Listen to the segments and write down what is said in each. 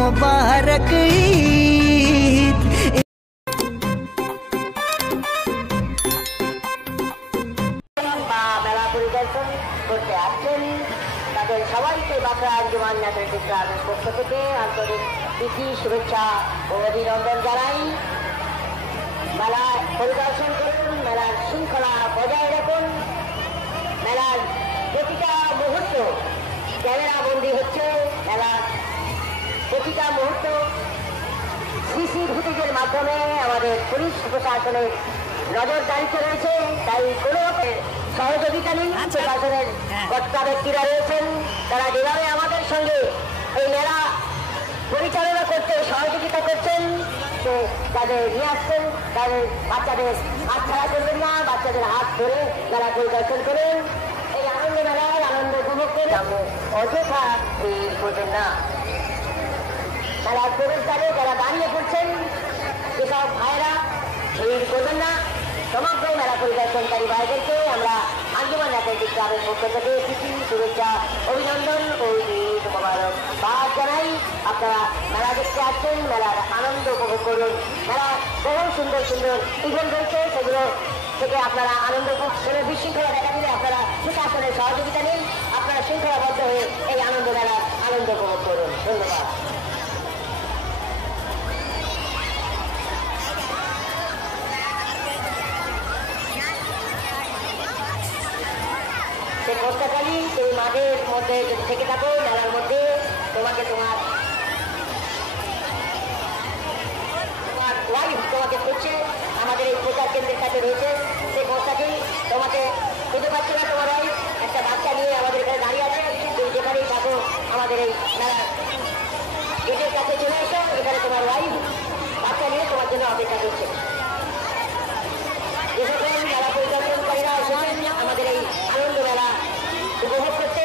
मुबारक ईद। মেলা পরিদর্শন করতে আসছেন তাদের সবাইকে বাঁকড়া আঞ্জুমান অ্যাথলেটিক ক্লাবের পক্ষ থেকে আন্তরিক প্রীতি শুভেচ্ছা ও অভিনন্দন জানাই। মেলা পরিদর্শন করুন, মেলার শৃঙ্খলা বজায় রাখুন, মেলার প্রতিটা মুহূর্ত ক্যামেরা বন্দী হচ্ছে, মেলার প্রতিটা মুহূর্ত সিসি ফুটেজের মাধ্যমে আমাদের পুলিশ প্রশাসনের নজরদারিতে রয়েছে। তাই কোনো সহযোগিতা নেই। প্রশাসনের কর্তা ব্যক্তিরা রয়েছেন, তারা যেভাবে আমাদের সঙ্গে এই মেলা পরিচালনা করতে সহযোগিতা করছেন, তো তাদের নিয়ে আসছেন, তাদের বাচ্চাদের হাত ছাড়া করবেন না, বাচ্চাদের হাত ধরে মেলা পরিদর্শন করেন, এই আনন্দ মেলার আনন্দ উপভোগ করে অযথা করবেন না। মেলার প্রবেশদ্বারে যারা দাঁড়িয়ে পড়ছেন যেসব ভাইয়েরা ভিড় করবেন না। সমগ্র মেলা পরিদর্শনকারী ভাইদেরকে আমরা আঞ্জুমান অ্যাথলেটিক ক্লাবের পক্ষ থেকে প্রীতি শুভেচ্ছা অভিনন্দন ও ঈদ মোবারক বাদ জানাই। আপনারা মেলা দেখতে আসছেন, মেলার আনন্দ উপভোগ করুন। মেলা বহু সুন্দর সুন্দর ইভেন্ট রয়েছে, সেগুলো থেকে আপনারা আনন্দ উপভোগ করে বিশৃঙ্খলা দেখা দিলে আপনারা প্রশাসনের সহযোগিতা নেই, আপনারা শৃঙ্খলাবদ্ধ হয়ে এই আনন্দ মেলার আনন্দ উপভোগ করুন। ধন্যবাদ। বর্ষাকালী তুমি মাঠের মধ্যে যদি থেকে থাকো, মেলার মধ্যে তোমাকে তোমার ওয়াইফ তোমাকে খুঁজছে, আমাদের এই প্রচার কেন্দ্রের কাছে রয়েছে। সেই বর্ষাটি তোমাকে খুঁজে পাচ্ছে না, তোমার ওয়াইফ একটা বাচ্চা নিয়ে আমাদের এখানে দাঁড়িয়ে আছে। তুমি যেখানেই থাকো আমাদের এই মেলার গেটের কাছে চলে এসো, এখানে তোমার ওয়াইফ বাচ্চা নিয়ে তোমার জন্য অপেক্ষা করছে। যে সকল মেলা পরিদর্শনকারীরা এসেছেন আমাদের এই আনন্দ মেলা উপভোগ করতে,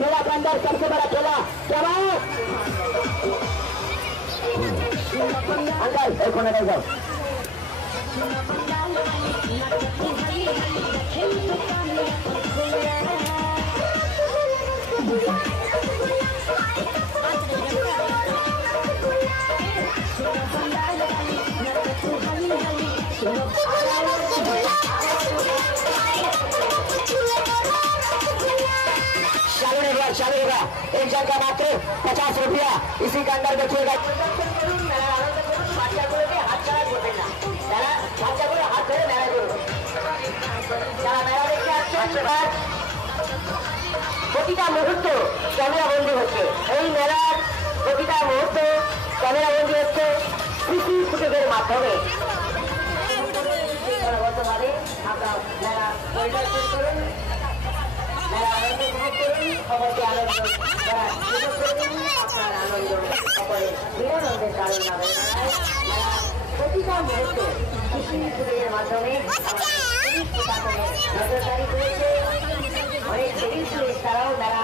मेरा बंदर सबसे बड़ा खेला क्या बात अंकल एक मिनट जाओ। चलेगा एक जन का मात्र 50 रुपया, इसी के अंदर बचेगा। প্রতিটা মুহূর্ত ক্যামেরা বন্দী হচ্ছে, এই মেলার প্রতিটা মুহূর্ত ক্যামেরা বন্দী হচ্ছে সিসি ফুটেজের মাধ্যমে। ভাবে আমরা মেলা পরিদর্শন করুন, মেলা আনন্দ উপভোগ করুন, খবরকে আনন্দ আপনার আনন্দ সকলে বিনোদনের কারণ না মেলা প্রতিটা মুহূর্তে কৃষি ফুটেজের মাধ্যমে নজরদারি করেছে। অনেক সিভিল পুলিশ তারাও মেলা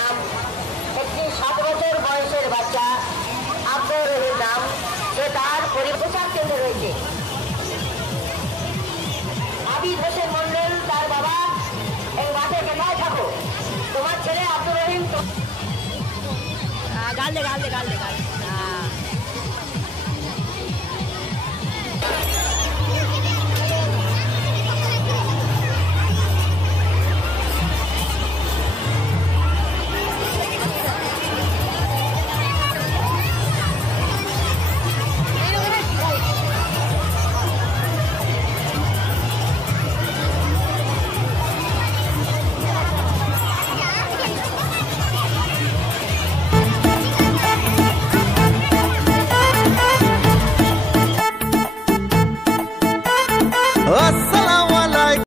নাম একটি 7 বছর বয়সের বাচ্চা আব্দুর রহিম নাম, সে তার পরিপ্রচার কেন্দ্রে রয়েছে। আবিদ হোসেন মন্ডল তার বাবা এই মাঠে কোথায় থাকো, তোমার ছেলে আব্দুর রহিম গাল দে